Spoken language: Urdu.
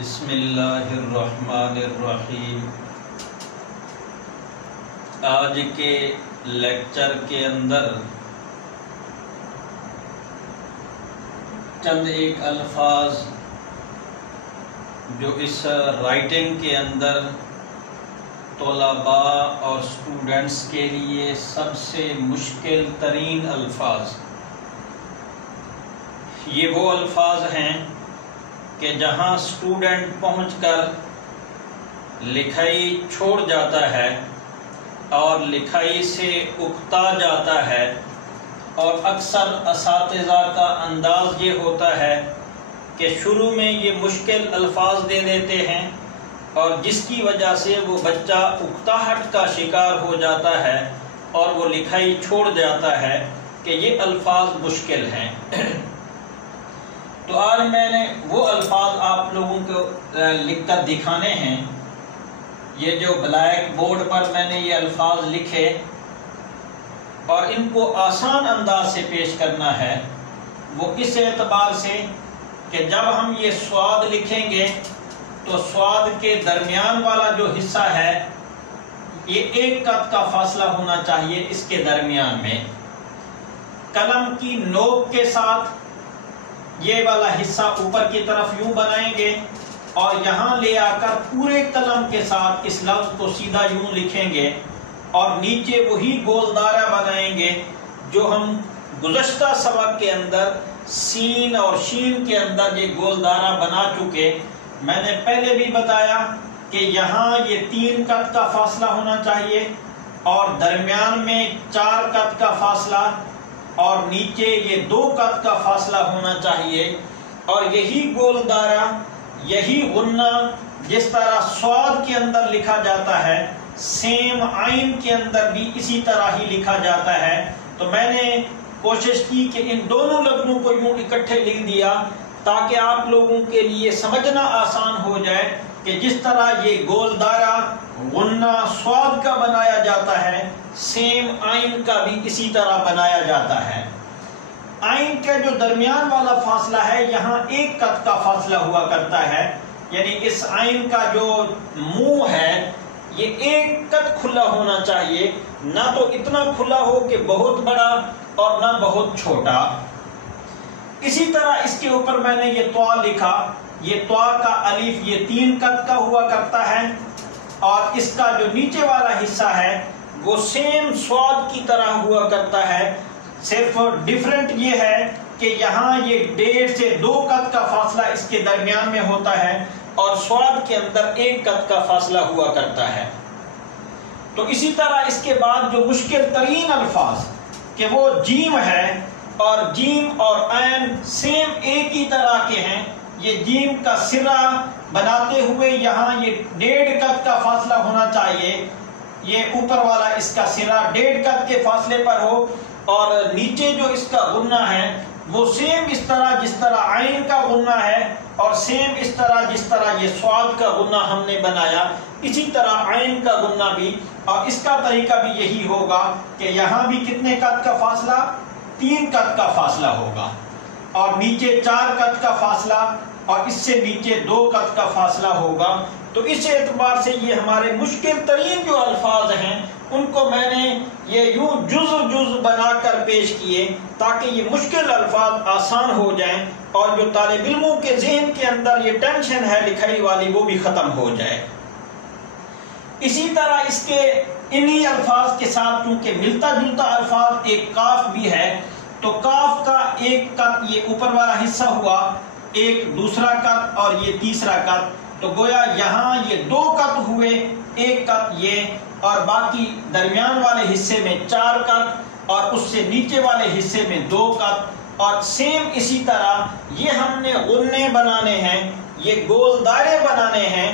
بسم اللہ الرحمن الرحیم۔ آج کے لیکچر کے اندر چند ایک الفاظ جو اس رائٹنگ کے اندر طلباء اور سٹوڈنٹس کے لیے سب سے مشکل ترین الفاظ، یہ وہ الفاظ ہیں کہ جہاں اسٹوڈنٹ پہنچ کر لکھائی چھوڑ جاتا ہے اور لکھائی سے اکتا جاتا ہے، اور اکثر اساتذہ کا انداز یہ ہوتا ہے کہ شروع میں یہ مشکل الفاظ دے دیتے ہیں اور جس کی وجہ سے وہ بچہ اکتاہٹ کا شکار ہو جاتا ہے اور وہ لکھائی چھوڑ جاتا ہے کہ یہ الفاظ مشکل ہیں۔ تو آج میں نے وہ الفاظ آپ لوگوں کو لکھ کر دکھانے ہیں۔ یہ جو بلیک بورڈ پر میں نے یہ الفاظ لکھے اور ان کو آسان انداز سے پیش کرنا ہے، وہ اس اعتبار سے کہ جب ہم یہ سواد لکھیں گے تو سواد کے درمیان والا جو حصہ ہے یہ ایک قد کا فاصلہ ہونا چاہیے، اس کے درمیان میں قلم کی نوک کے ساتھ یہ والا حصہ اوپر کی طرف یوں بنائیں گے اور یہاں لے آ کر پورے قلم کے ساتھ اس لفظ کو سیدھا یوں لکھیں گے اور نیچے وہی گول دائرہ بنائیں گے جو ہم گزشتہ سبق کے اندر سین اور شین کے اندر یہ گول دائرہ بنا چکے۔ میں نے پہلے بھی بتایا کہ یہاں یہ 3 قد کا فاصلہ ہونا چاہیے اور درمیان میں 4 قد کا فاصلہ اور نیچے یہ 2 قد کا فاصلہ ہونا چاہیے، اور یہی گول دائرہ، یہی غنہ جس طرح سواد کے اندر لکھا جاتا ہے سیم عین کے اندر بھی اسی طرح ہی لکھا جاتا ہے۔ تو میں نے کوشش کی کہ ان دونوں لفظوں کو یوں اکٹھے لکھ دیا تاکہ آپ لوگوں کے لیے سمجھنا آسان ہو جائے کہ جس طرح یہ گول دائرہ غنہ سواد کا بنایا جاتا ہے سیم عین کا بھی اسی طرح بنایا جاتا ہے۔ عین کا جو درمیان والا فاصلہ ہے یہاں 1 قد کا فاصلہ ہوا کرتا ہے، یعنی اس عین کا جو منہ ہے یہ 1 قد کھلا ہونا چاہیے، نہ تو اتنا کھلا ہو کہ بہت بڑا اور نہ بہت چھوٹا۔ اسی طرح اس کے اوپر میں نے یہ طوا لکھا، یہ طوا کا الف یہ 3 قد کا ہوا کرتا ہے اور اس کا جو نیچے والا حصہ ہے وہ سیم سواد کی طرح ہوا کرتا ہے، صرف ڈیفرنٹ یہ ہے کہ یہاں یہ 1.5 سے 2 قد کا فاصلہ اس کے درمیان میں ہوتا ہے اور سواد کے اندر 1 قد کا فاصلہ ہوا کرتا ہے۔ تو اسی طرح اس کے بعد جو مشکل ترین الفاظ کہ وہ جیم ہے، اور جیم اور عین سیم ایک ہی طرح کے ہیں۔ یہ جیم کا سرا بناتے ہوئے یہاں یہ 1.5 قد کا فاصلہ ہونا چاہیے، یہ اوپر والا اس کا سرا 1.5 قد کے فاصلے پر ہو، اور نیچے جو اس کا غنہ ہے وہ سیم اس طرح جس طرح عین کا غنہ ہے اور سیم اس طرح جس طرح یہ سواد کا غنہ ہم نے بنایا اسی طرح عین کا غنہ بھی، اور اس کا طریقہ بھی یہی ہوگا کہ یہاں بھی کتنے قد کا فاصلہ، 3 قد کا فاصلہ ہوگا، اور نیچے 4 قد کا فاصلہ اور اس سے نیچے 2 قد کا فاصلہ ہوگا۔ تو اس اعتبار سے یہ ہمارے مشکل ترین جو الفاظ ہیں ان کو میں نے یہ یوں جز بنا کر پیش کیے تاکہ یہ مشکل الفاظ آسان ہو جائیں اور جو طالب علموں کے ذہن کے اندر یہ ٹینشن ہے لکھائی والی وہ بھی ختم ہو جائے۔ اسی طرح اس کے انہی الفاظ کے ساتھ چونکہ ملتا جلتا الفاظ ایک کاف بھی ہے، تو کاف کا 1 قد یہ اوپر والا حصہ ہوا، ایک دوسرا قد اور یہ تیسرا قد، تو گویا یہاں یہ 2 قد ہوئے، 1 قد یہ اور باقی درمیان والے حصے میں 4 قد اور اس سے نیچے والے حصے میں 2 قد، اور سیم اسی طرح یہ ہم نے غنے بنانے ہیں، یہ گول دائرے بنانے ہیں۔